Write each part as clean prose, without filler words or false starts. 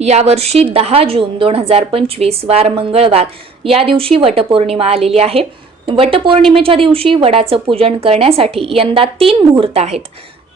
यावर्षी 10 जून 2025 वार मंगळवार या दिवशी वटपौर्णिमा आलेली आहे। वटपौर्णिमेच्या दिवशी वडाचं पूजन करण्यासाठी यंदा 3 मुहूर्त आहेत।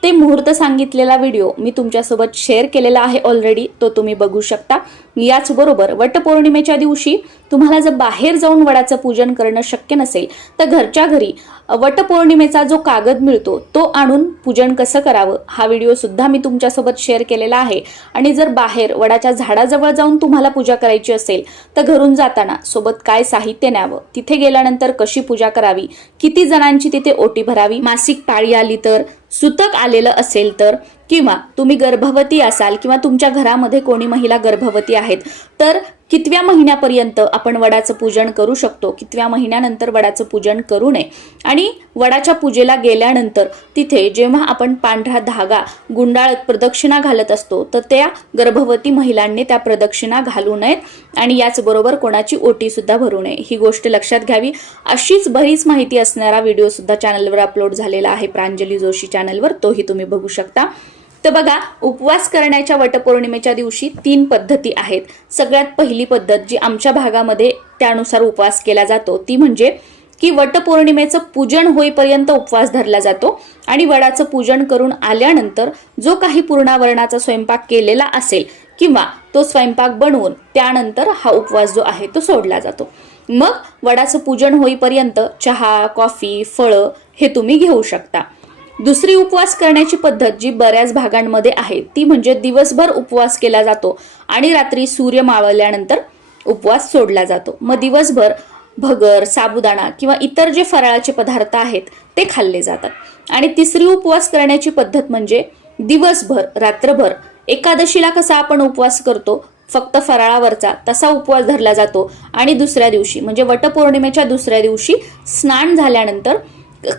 ते मुहूर्त सांगितलेला व्हिडिओ मी तुमच्यासोबत शेअर केलेला आहे ऑलरेडी, तो तुम्ही बघू शकता। याचबरोबर वटपौर्णिमेच्या दिवशी तुम्हाला जर बाहेर जाऊन वडाचं पूजन करणं शक्य नसेल तर घरच्या घरी वटपौर्णिमेचा जो कागद मिळतो तो आणून पूजन कसं करावं हा व्हिडिओ सुद्धा मी तुमच्यासोबत शेअर केलेला आहे। आणि जर बाहेर वडाच्या झाडाजवळ जाऊन तुम्हाला पूजा करायची असेल तर घरून जाताना सोबत काय साहित्य न्यावं, तिथे गेल्यानंतर कशी पूजा करावी, किती जणांची तिथे ओटी भरावी, मासिक पाळी आली तर, सुतक आलेलं असेल तर, किंवा तुम्ही गर्भवती असाल किंवा तुमच्या घरामध्ये कोणी महिला गर्भवती आहेत तर कितव्या महिन्यापर्यंत आपण वडाचं पूजन करू शकतो, कितव्या महिन्यानंतर वडाचं पूजन करू नये, आणि वडाच्या पूजेला गेल्यानंतर तिथे जेव्हा आपण पांढरा धागा गुंडाळत प्रदक्षिणा घालत असतो तर त्या गर्भवती महिलांनी त्या प्रदक्षिणा घालू नयेत आणि याचबरोबर कोणाची ओटी सुद्धा भरू नये, ही गोष्ट लक्षात घ्यावी। अशीच बरीच माहिती असणारा व्हिडिओ सुद्धा चॅनलवर अपलोड झालेला आहे, प्रांजली जोशी चॅनलवर, तोही तुम्ही बघू शकता। तर बघा, उपवास करण्याच्या वटपौर्णिमेच्या दिवशी 3 पद्धती आहेत। सगळ्यात पहिली पद्धत जी आमच्या भागामध्ये त्यानुसार उपवास केला जातो ती म्हणजे की वटपौर्णिमेचं पूजन होईपर्यंत उपवास धरला जातो आणि वडाचं पूजन करून आल्यानंतर जो काही पूर्णावरणाचा स्वयंपाक केलेला असेल किंवा तो स्वयंपाक बनवून त्यानंतर हा उपवास जो आहे तो सोडला जातो। मग वडाचं पूजन होईपर्यंत चहा, कॉफी, फळं हे तुम्ही घेऊ शकता। दुसरी उपवास करण्याची पद्धत जी बऱ्याच भागांमध्ये आहे ती म्हणजे दिवसभर उपवास केला जातो आणि रात्री सूर्य मावळल्यानंतर उपवास सोडला जातो। मग दिवसभर भगर, साबुदाणा किंवा इतर जे फराळाचे पदार्थ आहेत ते खाल्ले जातात। आणि तिसरी उपवास करण्याची पद्धत म्हणजे दिवसभर रात्रभर एकादशीला कसा आपण उपवास करतो फक्त फराळावरचा तसा उपवास धरला जातो आणि दुसऱ्या दिवशी म्हणजे वटपौर्णिमेच्या दुसऱ्या दिवशी स्नान झाल्यानंतर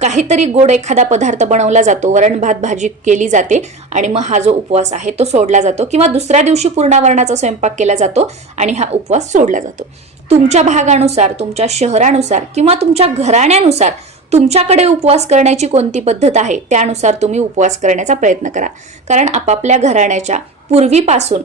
काहीतरी गोड एखादा पदार्थ बनवला जातो, वरण भात भाजी केली जाते आणि मग हा जो उपवास आहे तो सोडला जातो किंवा दुसऱ्या दिवशी पूर्णावरणाचा स्वयंपाक केला जातो आणि हा उपवास सोडला जातो। तुमच्या भागानुसार, तुमच्या शहरानुसार किंवा तुमच्या घराण्यानुसार तुमच्याकडे उपवास करण्याची कोणती पद्धत आहे त्यानुसार तुम्ही उपवास करण्याचा प्रयत्न करा। कारण आपापल्या घराण्याच्या पूर्वीपासून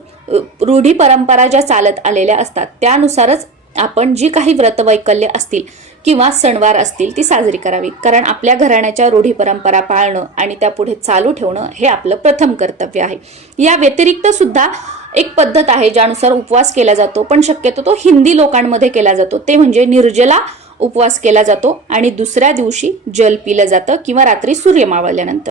रूढी परंपरा ज्या चालत आलेल्या असतात त्यानुसारच आपण जी काही व्रतवैकल्य असतील किंवा सणवार असतील ती साजरी करावीत। कारण आपल्या घराण्याच्या रूढी परंपरा पाळणं आणि त्या पुढे चालू ठेवणं हे आपलं प्रथम कर्तव्य आहे। या व्यतिरिक्त सुद्धा एक पद्धत आहे ज्यानुसार उपवास केला जातो, पण शक्यतो तो हिंदी लोकांमध्ये केला जातो, ते म्हणजे निर्जला उपवास केला जातो आणि दुसऱ्या दिवशी जल पिलं जातं किंवा रात्री सूर्य मावळल्यानंतर।